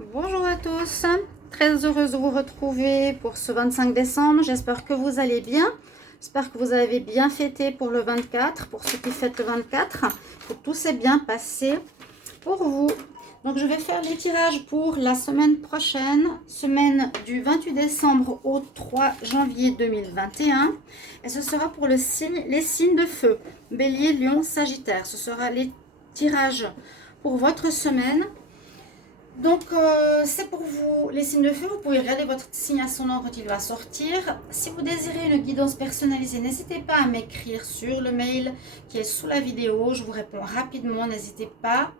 Bonjour à tous, très heureuse de vous retrouver pour ce 25 décembre. J'espère que vous allez bien. J'espère que vous avez bien fêté pour le 24, pour ceux qui fêtent le 24, que tout s'est bien passé pour vous. Donc je vais faire les tirages pour la semaine prochaine, semaine du 28 décembre au 3 janvier 2021. Et ce sera pour les signes de feu, Bélier, Lion, Sagittaire. Ce sera les tirages pour votre semaine. Donc, c'est pour vous les signes de feu. Vous pouvez regarder votre signe ascendant quand il va sortir. Si vous désirez une guidance personnalisée, n'hésitez pas à m'écrire sur le mail qui est sous la vidéo. Je vous réponds rapidement, n'hésitez pas.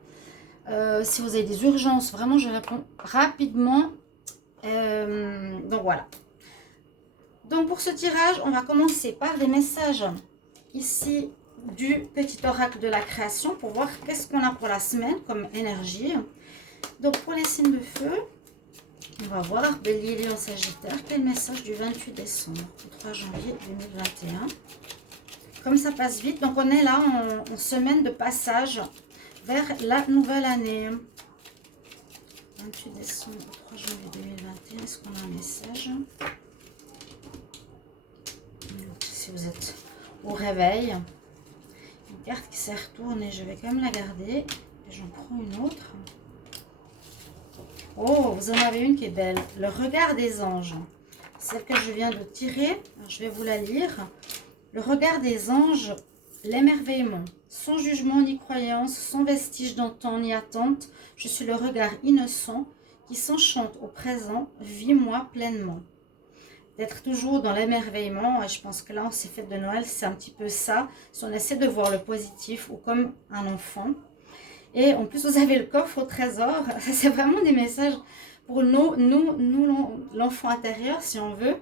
Si vous avez des urgences, vraiment, je réponds rapidement. Donc, voilà. Donc, pour ce tirage, on va commencer par des messages ici du petit oracle de la création pour voir qu'est-ce qu'on a pour la semaine comme énergie. Donc, pour les signes de feu, on va voir Bélier, Lion, Sagittaire. Quel message du 28 décembre au 3 janvier 2021? Comme ça passe vite, donc on est là en semaine de passage vers la nouvelle année. 28 décembre au 3 janvier 2021, est-ce qu'on a un message? Si vous êtes au réveil, une carte qui s'est retournée, je vais quand même la garder. Et j'en prends une autre. Oh, vous en avez une qui est belle. Le regard des anges. Celle que je viens de tirer, alors je vais vous la lire. Le regard des anges, l'émerveillement. Sans jugement ni croyance, sans vestige d'antan ni attente, je suis le regard innocent qui s'enchante au présent, vis-moi pleinement. D'être toujours dans l'émerveillement, et je pense que là, en ces fêtes de Noël, c'est un petit peu ça. Si on essaie de voir le positif ou comme un enfant. Et en plus, vous avez le coffre au trésor. C'est vraiment des messages pour nous l'enfant intérieur, si on veut.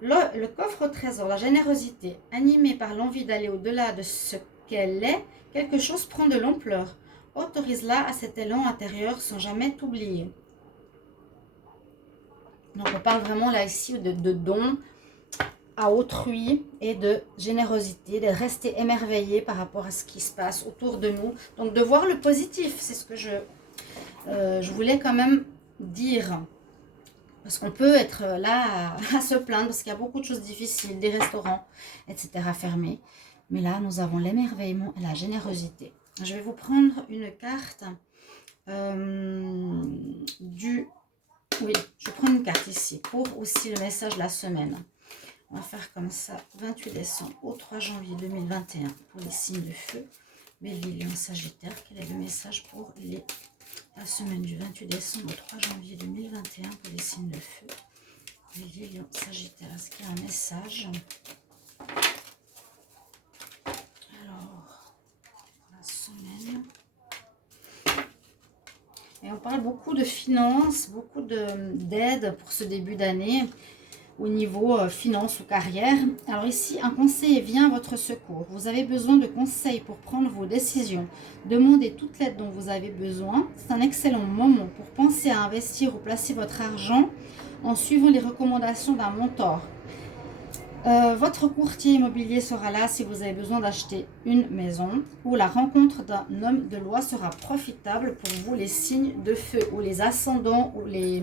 Le coffre au trésor, la générosité, animée par l'envie d'aller au-delà de ce qu'elle est, quelque chose prend de l'ampleur. Autorise-la à cet élan intérieur sans jamais t'oublier. Donc, on parle vraiment là ici de dons à autrui et de générosité, de rester émerveillé par rapport à ce qui se passe autour de nous. Donc de voir le positif, c'est ce que je voulais quand même dire. Parce qu'on peut être là à se plaindre parce qu'il y a beaucoup de choses difficiles, des restaurants, etc. fermés. Mais là, nous avons l'émerveillement et la générosité. Je vais vous prendre une carte Oui, je prends une carte ici pour aussi le message de la semaine. On va faire comme ça, 28 décembre au 3 janvier 2021 pour les signes de feu. Bélier, Lion, Sagittaire, quel est le message pour la semaine du 28 décembre au 3 janvier 2021 pour les signes de feu? Bélier, Lion, Sagittaire, est-ce qu'il y a un message? Alors, la semaine. Et on parle beaucoup de finances, beaucoup d'aide pour ce début d'année au niveau finance ou carrière. Alors ici, un conseil vient à votre secours. Vous avez besoin de conseils pour prendre vos décisions. Demandez toute l'aide dont vous avez besoin. C'est un excellent moment pour penser à investir ou placer votre argent en suivant les recommandations d'un mentor. Votre courtier immobilier sera là si vous avez besoin d'acheter une maison, ou la rencontre d'un homme de loi sera profitable pour vous, les signes de feu ou les ascendants ou les...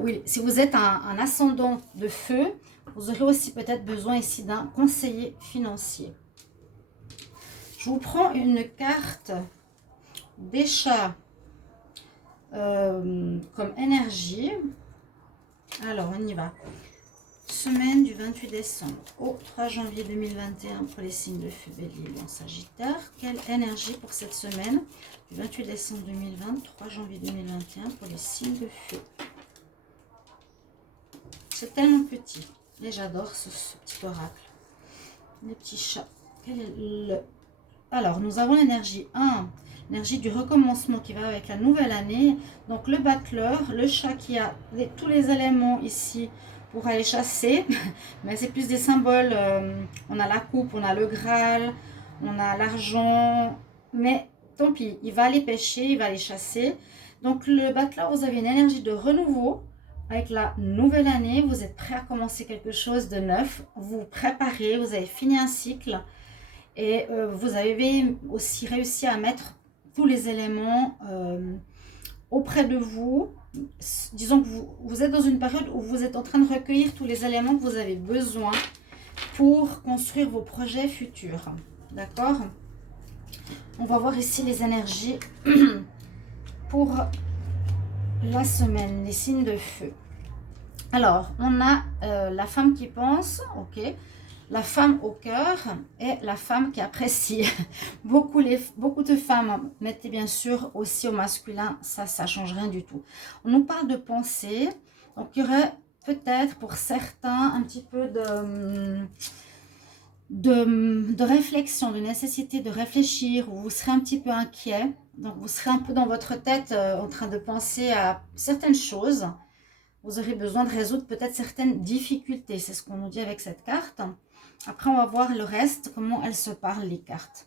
oui, si vous êtes un ascendant de feu, vous aurez aussi peut-être besoin ici d'un conseiller financier. Je vous prends une carte des chats comme énergie. Alors, on y va. Semaine du 28 décembre au 3 janvier 2021 pour les signes de feu, Bélier, Lion, Sagittaire. Quelle énergie pour cette semaine du 28 décembre 2020, 3 janvier 2021 pour les signes de feu? C'est tellement petit. Et j'adore ce petit oracle. Les petits chats. Quel est Alors, nous avons l'énergie 1. L'énergie du recommencement qui va avec la nouvelle année. Donc, le battleur, le chat qui a tous les éléments ici pour aller chasser. Mais c'est plus des symboles. On a la coupe, on a le Graal, on a l'argent. Mais tant pis, il va aller pêcher, il va aller chasser. Donc, le battleur, vous avez une énergie de renouveau. Avec la nouvelle année, vous êtes prêt à commencer quelque chose de neuf. Vous vous préparez, vous avez fini un cycle. Et vous avez aussi réussi à mettre tous les éléments auprès de vous. Disons que vous êtes dans une période où vous êtes en train de recueillir tous les éléments que vous avez besoin pour construire vos projets futurs. D'accord? On va voir ici les énergies pour la semaine, les signes de feu. Alors, on a la femme qui pense, ok, la femme au cœur et la femme qui apprécie. Beaucoup de femmes, mettez bien sûr aussi au masculin, ça change rien du tout. On nous parle de pensée, donc il y aurait peut-être pour certains un petit peu de réflexion, de nécessité de réfléchir, où vous serez un petit peu inquiet. Donc vous serez un peu dans votre tête en train de penser à certaines choses. Vous aurez besoin de résoudre peut-être certaines difficultés. C'est ce qu'on nous dit avec cette carte. Après, on va voir le reste, comment elles se parlent, les cartes.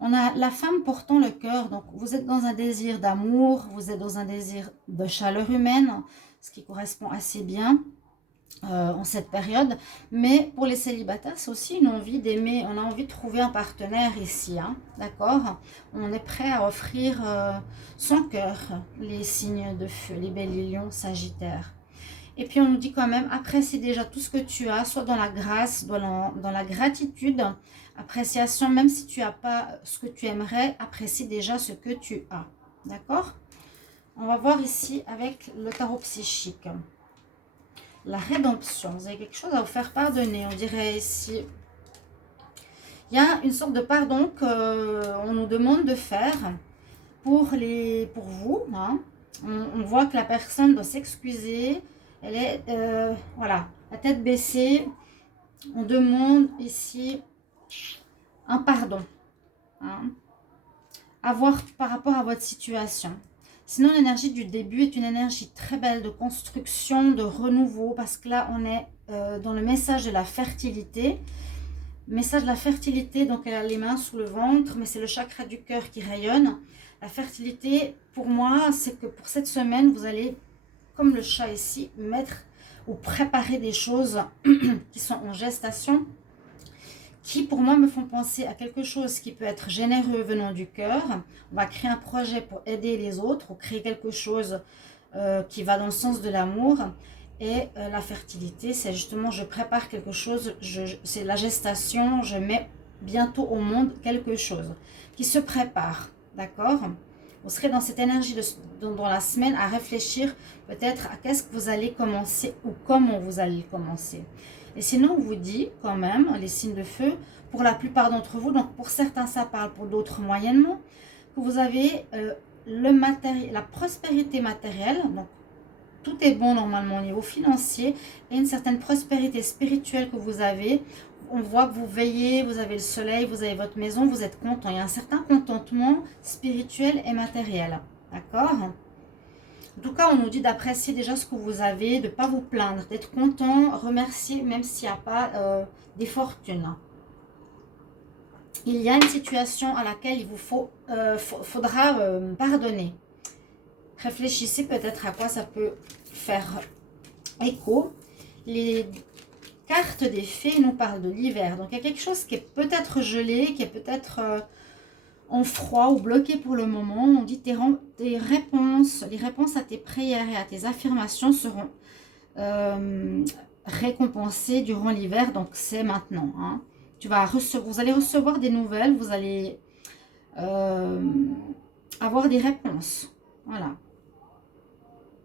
On a la femme portant le cœur. Donc, vous êtes dans un désir d'amour, vous êtes dans un désir de chaleur humaine, ce qui correspond assez bien en cette période. Mais pour les célibataires, c'est aussi une envie d'aimer. On a envie de trouver un partenaire ici. Hein, d'accord? On est prêt à offrir son cœur, les signes de feu, les béliers, lions, sagittaires. Et puis on nous dit quand même, apprécie déjà tout ce que tu as, soit dans la grâce, dans la gratitude, appréciation, même si tu n'as pas ce que tu aimerais, apprécie déjà ce que tu as. D'accord? On va voir ici avec le tarot psychique. La rédemption, vous avez quelque chose à vous faire pardonner, on dirait ici. Il y a une sorte de pardon qu'on nous demande de faire pour vous. Hein. On voit que la personne doit s'excuser. Elle est, voilà, la tête baissée. On demande ici un pardon. Hein, à voir par rapport à votre situation. Sinon, l'énergie du début est une énergie très belle de construction, de renouveau. Parce que là, on est dans le message de la fertilité. Message de la fertilité, donc elle a les mains sous le ventre. Mais c'est le chakra du cœur qui rayonne. La fertilité, pour moi, c'est que pour cette semaine, vous allez... comme le chat ici, mettre ou préparer des choses qui sont en gestation, qui pour moi me font penser à quelque chose qui peut être généreux venant du cœur. On va créer un projet pour aider les autres, ou créer quelque chose qui va dans le sens de l'amour. Et la fertilité, c'est justement, je prépare quelque chose, c'est la gestation, je mets bientôt au monde quelque chose qui se prépare, d'accord ? Vous serez dans cette énergie dans la semaine à réfléchir peut-être à qu'est-ce que vous allez commencer ou comment vous allez commencer. Et sinon, on vous dit quand même, les signes de feu, pour la plupart d'entre vous, donc pour certains ça parle, pour d'autres moyennement, que vous avez la prospérité matérielle, donc tout est bon normalement au niveau financier, et une certaine prospérité spirituelle que vous avez. On voit que vous veillez, vous avez le soleil, vous avez votre maison, vous êtes content. Il y a un certain contentement spirituel et matériel. D'accord? En tout cas, on nous dit d'apprécier déjà ce que vous avez, de ne pas vous plaindre, d'être content, remercier même s'il n'y a pas des fortunes. Il y a une situation à laquelle il vous faudra pardonner. Réfléchissez peut-être à quoi ça peut faire écho. Les cartes des fées nous parlent de l'hiver. Donc, il y a quelque chose qui est peut-être gelé, qui est peut-être en froid ou bloqué pour le moment. On dit tes réponses, les réponses à tes prières et à tes affirmations seront récompensées durant l'hiver. Donc, c'est maintenant. Hein. Vous allez recevoir des nouvelles, vous allez avoir des réponses. Voilà.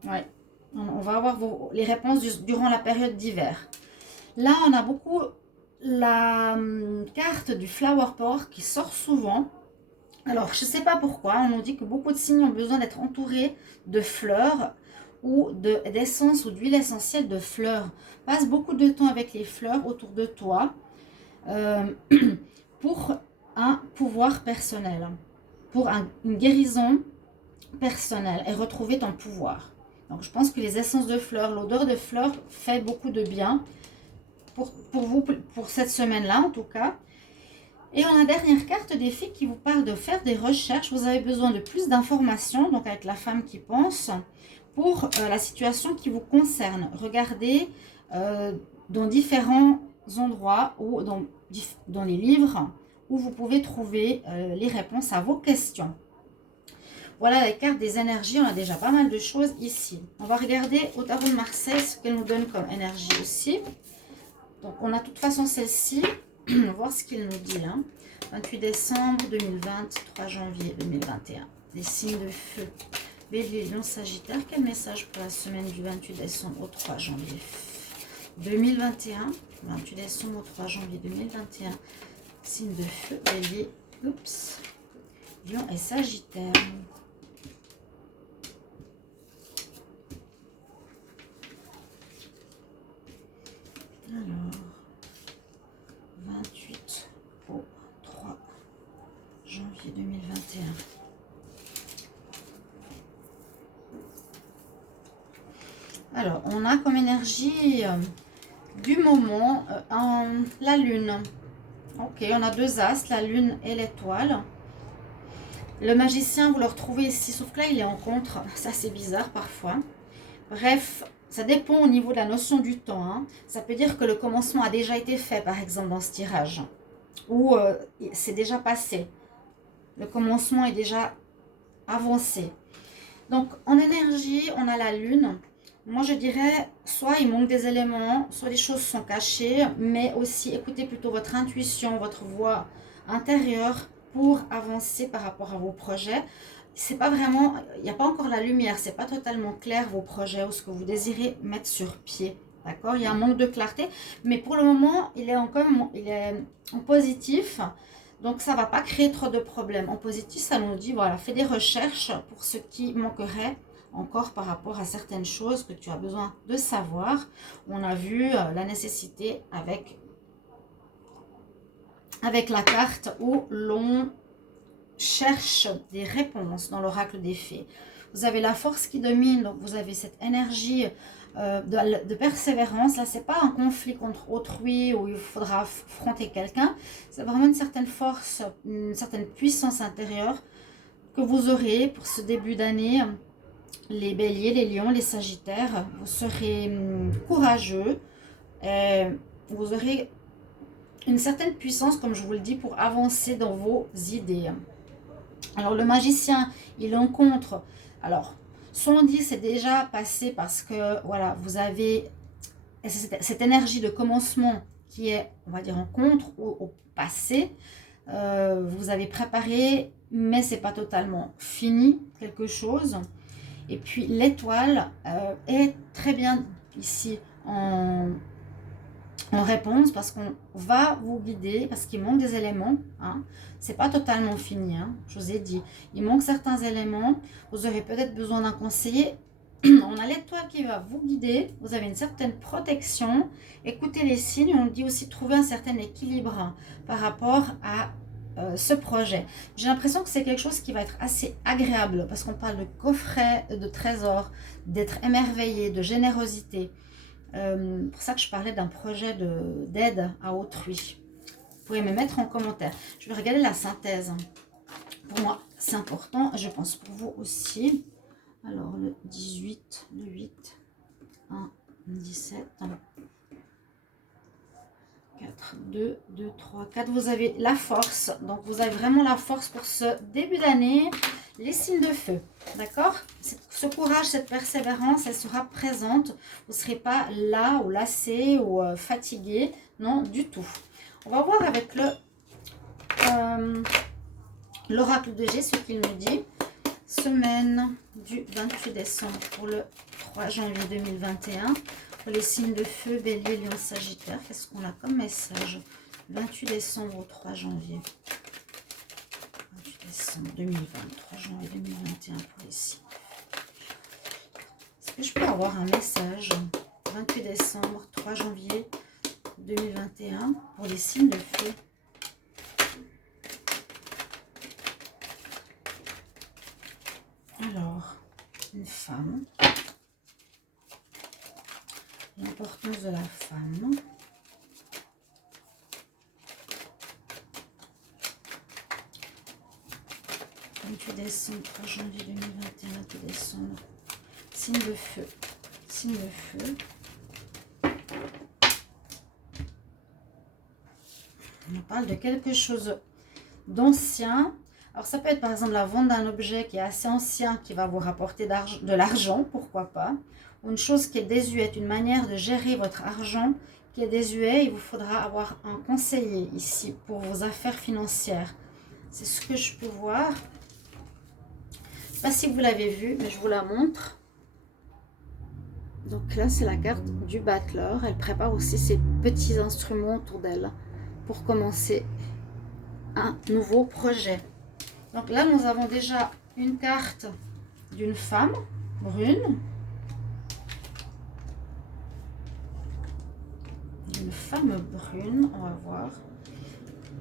Ouais. On va avoir les réponses durant la période d'hiver. Là, on a beaucoup la carte du Flower Power qui sort souvent. Alors, je ne sais pas pourquoi. On nous dit que beaucoup de signes ont besoin d'être entourés de fleurs ou d'essence ou d'huile essentielle de fleurs. Passe beaucoup de temps avec les fleurs autour de toi pour un pouvoir personnel, pour une guérison personnelle et retrouver ton pouvoir. Donc, je pense que les essences de fleurs, l'odeur de fleurs fait beaucoup de bien pour vous, pour cette semaine-là en tout cas. Et on a la dernière carte des filles qui vous parle de faire des recherches. Vous avez besoin de plus d'informations, donc avec la femme qui pense, pour la situation qui vous concerne. Regardez dans différents endroits ou dans les livres où vous pouvez trouver les réponses à vos questions. voilà les cartes des énergies. On a déjà pas mal de choses ici. On va regarder au tarot de Marseille ce qu'elle nous donne comme énergie aussi. Donc, on a de toute façon celle-ci. On va voir ce qu'il nous dit. 28 décembre 2020, 3 janvier 2021. Les signes de feu. Bélier, Lion, Sagittaire. Quel message pour la semaine du 28 décembre au 3 janvier 2021. 28 décembre au 3 janvier 2021. Signe de feu. Bélier, oups, Lion et Sagittaire. Alors, 28 au 3 janvier 2021. Alors, on a comme énergie du moment la lune. Ok, on a deux as, la lune et l'étoile. Le magicien, vous le retrouvez ici, sauf que là, il est en contre. Ça, c'est bizarre parfois. Bref, ça dépend au niveau de la notion du temps. Ça peut dire que le commencement a déjà été fait, par exemple, dans ce tirage. Ou c'est déjà passé. Le commencement est déjà avancé. Donc, en énergie, on a la lune. Moi, je dirais, soit il manque des éléments, soit les choses sont cachées, mais aussi écoutez plutôt votre intuition, votre voix intérieure pour avancer par rapport à vos projets. C'est pas vraiment, il n'y a pas encore la lumière, c'est pas totalement clair vos projets ou ce que vous désirez mettre sur pied. D'accord? Il y a un manque de clarté, mais pour le moment, il est en positif. Donc, ça ne va pas créer trop de problèmes. En positif, ça nous dit, voilà, fais des recherches pour ce qui manquerait encore par rapport à certaines choses que tu as besoin de savoir. On a vu la nécessité avec la carte où l'on cherche des réponses dans l'oracle des fées. Vous avez la force qui domine, donc vous avez cette énergie de persévérance. Là, c'est pas un conflit contre autrui où il faudra affronter quelqu'un. C'est vraiment une certaine force, une certaine puissance intérieure que vous aurez pour ce début d'année. Les béliers, les lions, les sagittaires, vous serez courageux. Et vous aurez une certaine puissance, comme je vous le dis, pour avancer dans vos idées. Alors, le magicien, il rencontre... Alors, son dit, c'est déjà passé parce que, voilà, vous avez cette énergie de commencement qui est, on va dire, en contre ou au passé. Vous avez préparé, mais c'est pas totalement fini, quelque chose. Et puis, l'étoile est très bien ici en réponse parce qu'on va vous guider, parce qu'il manque des éléments. C'est pas totalement fini, je vous ai dit. Il manque certains éléments. Vous aurez peut-être besoin d'un conseiller. On a l'étoile qui va vous guider. Vous avez une certaine protection. Écoutez les signes. On dit aussi trouver un certain équilibre par rapport à ce projet. J'ai l'impression que c'est quelque chose qui va être assez agréable parce qu'on parle de coffret, de trésors, d'être émerveillé, de générosité. Pour ça que je parlais d'un projet d'aide à autrui. Vous pouvez me mettre en commentaire. Je vais regarder la synthèse. Pour moi, c'est important. Je pense pour vous aussi. Alors, le 18, le 8, 1, 17, 4, 2, 2, 3, 4. Vous avez la force. Donc, vous avez vraiment la force pour ce début d'année. Les signes de feu, d'accord? Ce courage, cette persévérance, elle sera présente. Vous ne serez pas là ou lassé ou fatigué. Non, du tout. On va voir avec l'oracle de G ce qu'il nous dit. Semaine du 28 décembre pour le 3 janvier 2021. Pour les signes de feu, bélier, lion, sagittaire. Qu'est-ce qu'on a comme message? 28 décembre au 3 janvier. 28 décembre 2020, 3 janvier 2021 pour les signes. Est-ce que je peux avoir un message? 28 décembre, 3 janvier 2021 pour les signes de feu. Alors, une femme. L'importance de la femme. « 28 décembre, 3 janvier 2021, 28 décembre. Signe de feu. Signe de feu. On parle de quelque chose d'ancien. Alors, ça peut être par exemple la vente d'un objet qui est assez ancien, qui va vous rapporter de l'argent, pourquoi pas. Ou une chose qui est désuète, une manière de gérer votre argent qui est désuet. Il vous faudra avoir un conseiller ici pour vos affaires financières. C'est ce que je peux voir. Je ne sais pas si vous l'avez vu, mais je vous la montre. Donc là, c'est la carte du battleur. Elle prépare aussi ses petits instruments autour d'elle pour commencer un nouveau projet. Donc là, nous avons déjà une carte d'une femme brune. Une femme brune, on va voir.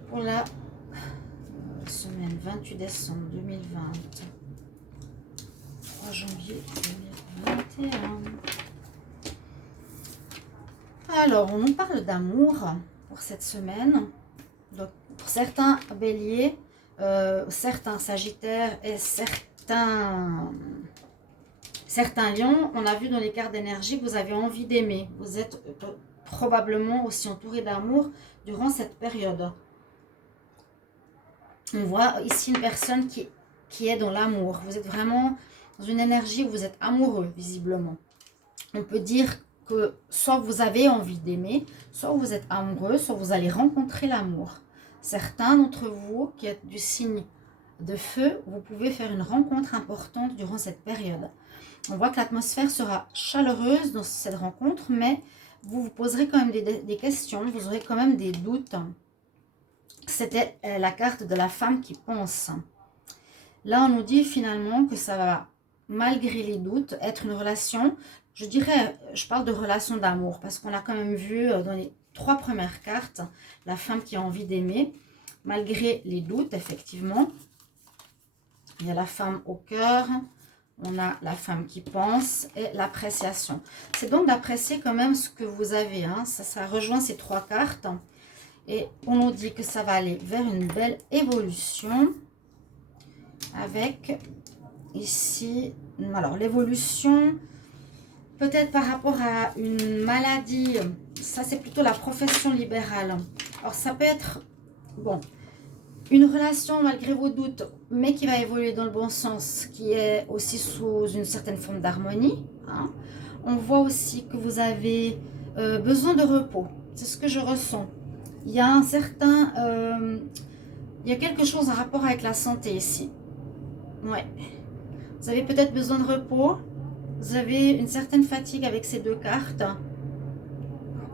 Pour la semaine 28 décembre 2020. 3 janvier 2021. Alors, on nous parle d'amour pour cette semaine. Donc, pour certains béliers, certains sagittaires et certains lions, on a vu dans les cartes d'énergie que vous avez envie d'aimer. Vous êtes probablement aussi entouré d'amour durant cette période. On voit ici une personne qui est dans l'amour. Vous êtes vraiment dans une énergie où vous êtes amoureux, visiblement. On peut dire que soit vous avez envie d'aimer, soit vous êtes amoureux, soit vous allez rencontrer l'amour. Certains d'entre vous qui êtes du signe de feu, vous pouvez faire une rencontre importante durant cette période. On voit que l'atmosphère sera chaleureuse dans cette rencontre, mais vous vous poserez quand même des questions, vous aurez quand même des doutes. C'était la carte de la femme qui pense. Là, on nous dit finalement que ça va, malgré les doutes, être une relation, je dirais, je parle de relation d'amour, parce qu'on a quand même vu dans les 3 premières cartes, la femme qui a envie d'aimer, malgré les doutes, effectivement. Il y a la femme au cœur, on a la femme qui pense et l'appréciation. C'est donc d'apprécier quand même ce que vous avez. Hein. Ça rejoint ces 3 cartes. Et on nous dit que ça va aller vers une belle évolution. Avec ici, alors l'évolution, peut-être par rapport à une maladie. Ça, c'est plutôt la profession libérale. Alors, ça peut être, bon, une relation malgré vos doutes, mais qui va évoluer dans le bon sens, qui est aussi sous une certaine forme d'harmonie. Hein. On voit aussi que vous avez besoin de repos. C'est ce que je ressens. Il y a un certain... il y a quelque chose en rapport avec la santé ici. Ouais. Vous avez peut-être besoin de repos. Vous avez une certaine fatigue avec ces 2 cartes.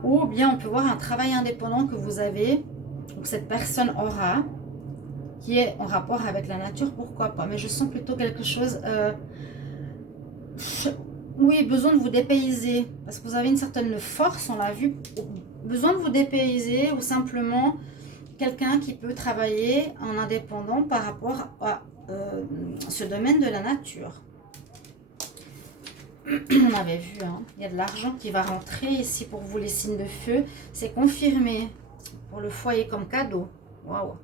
Ou bien on peut voir un travail indépendant que vous avez. Donc cette personne aura. Qui est en rapport avec la nature, pourquoi pas. Mais je sens plutôt quelque chose... oui, besoin de vous dépayser. Parce que vous avez une certaine force, on l'a vu. Besoin de vous dépayser ou simplement quelqu'un qui peut travailler en indépendant par rapport à ce domaine de la nature. On avait vu, hein, il y a de l'argent qui va rentrer ici pour vous les signes de feu. C'est confirmé pour le foyer comme cadeau. Waouh.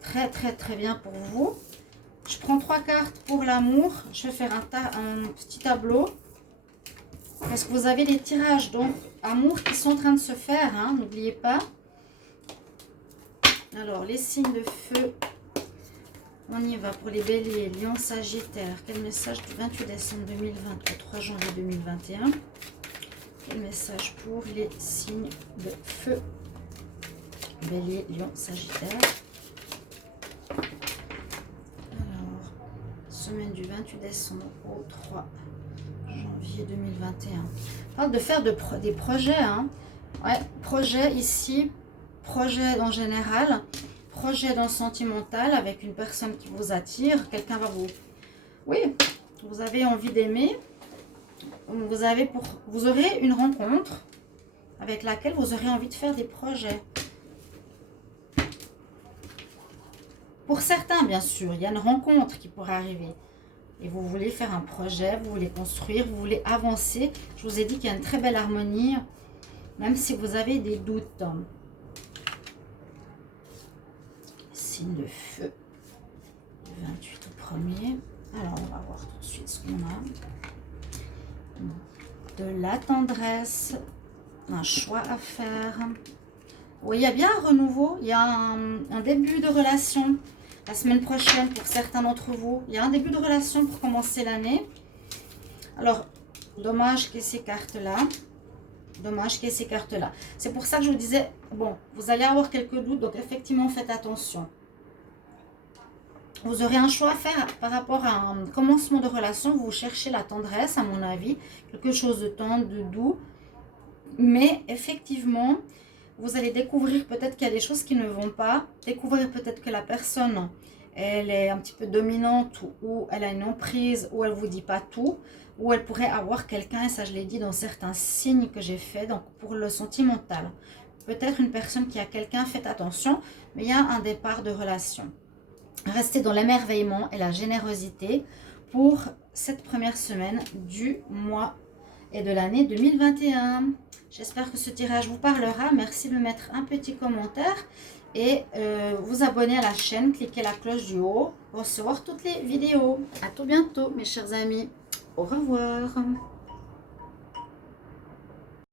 Très très très bien pour vous. Je prends 3 cartes pour l'amour. Je vais faire un petit tableau. Parce que vous avez les tirages donc amour qui sont en train de se faire. Hein, n'oubliez pas. Alors les signes de feu. On y va pour les béliers, lion, sagittaire. Quel message du 28 décembre 2020 au 3 janvier 2021? Quel message pour les signes de feu? Bélier, lion, sagittaire. Alors, semaine du 28 décembre au 3 janvier 2021. On parle de faire des projets. Hein. Ouais, projet ici, projet en général. Projet dans le sentimental avec une personne qui vous attire. Quelqu'un va vous... Oui, vous avez envie d'aimer. Vous aurez une rencontre avec laquelle vous aurez envie de faire des projets. Pour certains, bien sûr, il y a une rencontre qui pourrait arriver. Et vous voulez faire un projet, vous voulez construire, vous voulez avancer. Je vous ai dit qu'il y a une très belle harmonie, même si vous avez des doutes. Signe de feu, du 28 au 1er. Alors, on va voir tout de suite ce qu'on a. De la tendresse, un choix à faire, Oui, il y a bien un renouveau, il y a un début de relation la semaine prochaine pour certains d'entre vous. Il y a un début de relation pour commencer l'année. Alors, dommage qu'il y ait ces cartes-là. Dommage qu'il y ait ces cartes-là. C'est pour ça que je vous disais, bon, vous allez avoir quelques doutes, donc effectivement, faites attention. Vous aurez un choix à faire par rapport à un commencement de relation. Vous cherchez la tendresse, à mon avis, quelque chose de tendre, de doux. Mais effectivement, vous allez découvrir peut-être qu'il y a des choses qui ne vont pas. Découvrir peut-être que la personne, elle est un petit peu dominante ou elle a une emprise ou elle ne vous dit pas tout. Ou elle pourrait avoir quelqu'un, et ça je l'ai dit dans certains signes que j'ai fait, donc pour le sentimental. Peut-être une personne qui a quelqu'un, faites attention, mais il y a un départ de relation. Restez dans l'émerveillement et la générosité pour cette première semaine du mois et de l'année 2021. J'espère que ce tirage vous parlera. Merci de mettre un petit commentaire et vous abonner à la chaîne. Cliquez la cloche du haut pour recevoir toutes les vidéos. À tout bientôt mes chers amis. Au revoir.